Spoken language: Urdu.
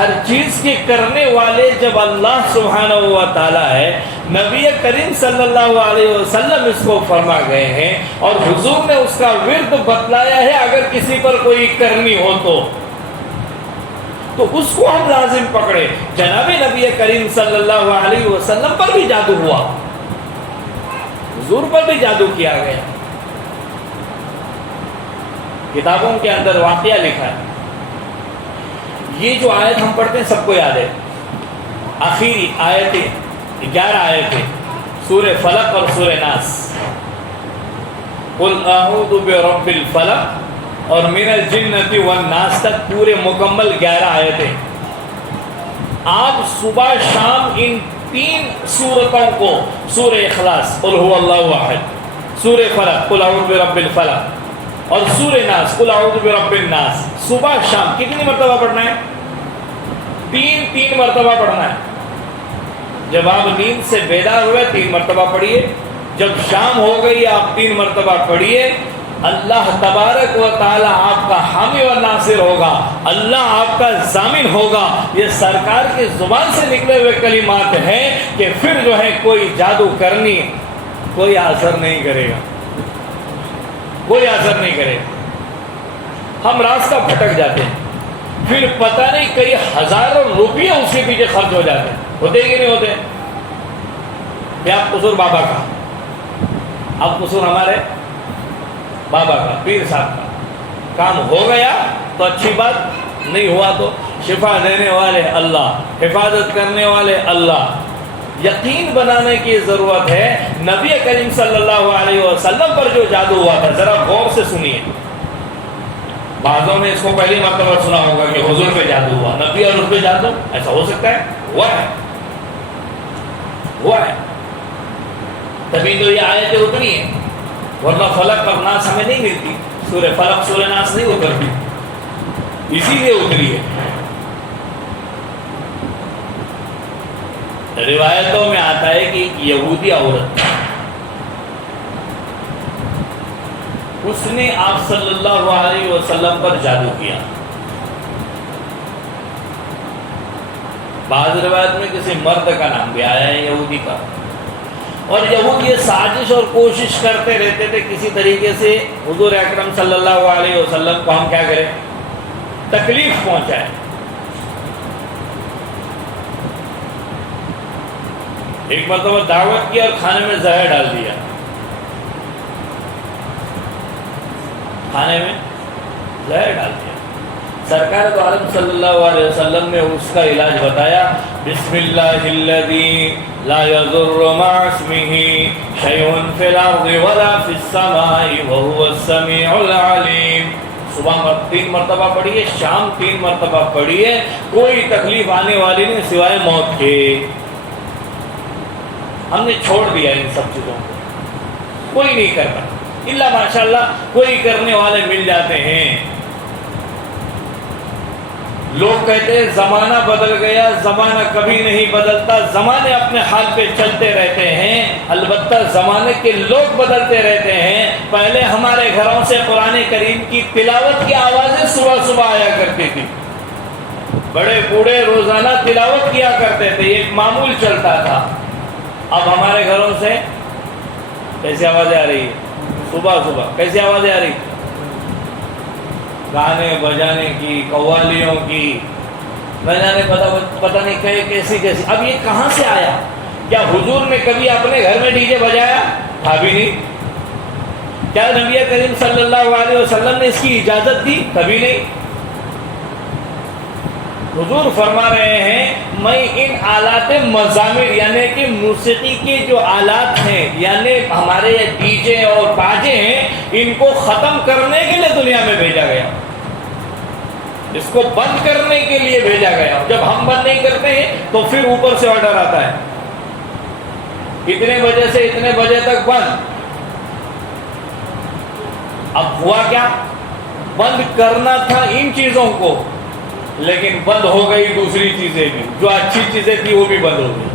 ہر چیز کے کرنے والے جب اللہ سبحانہ و تعالی ہے، نبی کریم صلی اللہ علیہ وسلم اس کو فرما گئے ہیں اور حضور نے اس کا ورد بتلایا ہے، اگر کسی پر کوئی کرنی ہو تو اس کو ہم لازم پکڑے۔ جناب نبی کریم صلی اللہ علیہ وسلم پر بھی جادو ہوا، حضور پر بھی جادو کیا گیا، کتابوں کے اندر واقعہ لکھا ہے۔ یہ جو آیت ہم پڑھتے ہیں سب کو یاد ہے، آخری آیتیں 11 آیتیں سورہ فلق اور سورہ ناس، قل اعوذ برب الفلق اور من الجنۃ والناس تک پورے مکمل 11 آیتیں۔ آپ صبح شام ان 3 سورتوں کو، سورہ اخلاص قل هو اللہ احد، سورہ فلق قل اعوذ برب الفلق اور سورہ ناس قل اعوذ برب الناس، صبح شام کتنی مرتبہ پڑھنا ہے؟ 3 مرتبہ پڑھنا ہے۔ جب آپ نیند سے بیدار ہوئے 3 مرتبہ پڑھیے، جب شام ہو گئی آپ 3 مرتبہ پڑھیے۔ اللہ تبارک و تعالی آپ کا حامی و ناصر ہوگا، اللہ آپ کا ضامن ہوگا۔ یہ سرکار کی زبان سے نکلے ہوئے کلمات ہیں کہ پھر جو ہے کوئی جادو کرنی کوئی اثر نہیں کرے گا، کوئی اثر نہیں کرے گا۔ ہم راستہ بھٹک جاتے ہیں، پھر پتہ نہیں کئی ہزاروں روپیہ اس کے پیچھے خرچ ہو جاتے ہیں، ہوتے کہ نہیں ہوتے؟ کیا قصور بابا کا، اب قصور ہمارے بابا کا، پیر صاحب کا۔ کام ہو گیا تو اچھی بات، نہیں ہوا تو شفا دینے والے اللہ، حفاظت کرنے والے اللہ۔ یقین بنانے کی ضرورت ہے۔ نبی کریم صلی اللہ علیہ وسلم پر جو جادو ہوا تھا ذرا غور سے سنیے۔ بعضوں نے اس کو پہلی مرتبہ سنا ہوگا کہ حضور پہ جادو ہوا، نبی اور اس پہ جادو، ایسا ہو سکتا ہے؟ ہوا ہے، ہوا ہے، تبھی تو یہ آیتیں اتری ہیں، ورنہ فلق اور ناس ہمیں نہیں ملتی، سورہ فلق سورہ ناس نہیں اترتی، اسی لیے اتری ہے۔ روایتوں میں آتا ہے کہ یہودی عورت، اس نے آپ صلی اللہ علیہ وسلم پر جادو کیا۔ بعض روایت میں کسی مرد کا نام بھی آیا ہے یہودی کا، اور یہود یہ سازش اور کوشش کرتے رہتے تھے کسی طریقے سے حضور اکرم صلی اللہ علیہ وسلم کو ہم کیا کریں، تکلیف پہنچائیں۔ ایک مرتبہ دعوت کی اور کھانے میں زہر ڈال دیا، کھانے میں زہر ڈال دیا۔ سرکار تو عالم صلی اللہ علیہ وسلم نے اس کا علاج بتایا، بسم اللہ الذی لا یضر مع اسمہ شیء فی الارض ولا فی السماء وهو السمیع العلیم۔ صبح 3 مرتبہ پڑھیے، شام 3 مرتبہ پڑھیے، کوئی تکلیف آنے والی نہیں سوائے موت کے۔ ہم نے چھوڑ دیا ان سب چیزوں کو، کوئی نہیں کرتا، الا ماشاءاللہ کوئی کرنے والے مل جاتے ہیں۔ لوگ کہتے ہیں زمانہ بدل گیا، زمانہ کبھی نہیں بدلتا، زمانے اپنے حال پہ چلتے رہتے ہیں، البتہ زمانے کے لوگ بدلتے رہتے ہیں۔ پہلے ہمارے گھروں سے قرآن کریم کی تلاوت کی آوازیں صبح صبح آیا کرتی تھی، بڑے بوڑھے روزانہ تلاوت کیا کرتے تھے، یہ ایک معمول چلتا تھا۔ اب ہمارے گھروں سے کیسی آوازیں آ رہی ہے؟ صبح صبح کیسی آوازیں آ رہی؟ گانے بجانے کی، قوالیوں کی، نہ جانے پتہ نہیں کیسی کیسی۔ اب یہ کہاں سے آیا؟ کیا حضور نے کبھی اپنے گھر میں ڈی جے بجایا؟ تھا بھی نہیں۔ کیا نبی کریم صلی اللہ علیہ وسلم نے اس کی اجازت دی؟ کبھی نہیں۔ حضور فرما رہے ہیں میں ان آلات مزامیر یعنی کہ موسیقی کے جو آلات ہیں، یعنی ہمارے ڈی جے اور باجے ہیں، ان کو ختم کرنے کے لیے دنیا میں بھیجا گیا، اس کو بند کرنے کے لیے بھیجا گیا۔ جب ہم بند نہیں کرتے ہیں تو پھر اوپر سے آرڈر آتا ہے اتنے بجے سے اتنے بجے تک بند۔ اب ہوا کیا؟ بند کرنا تھا ان چیزوں کو، لیکن بند ہو گئی دوسری چیزیں بھی، جو اچھی چیزیں تھی وہ بھی بند ہو گئی۔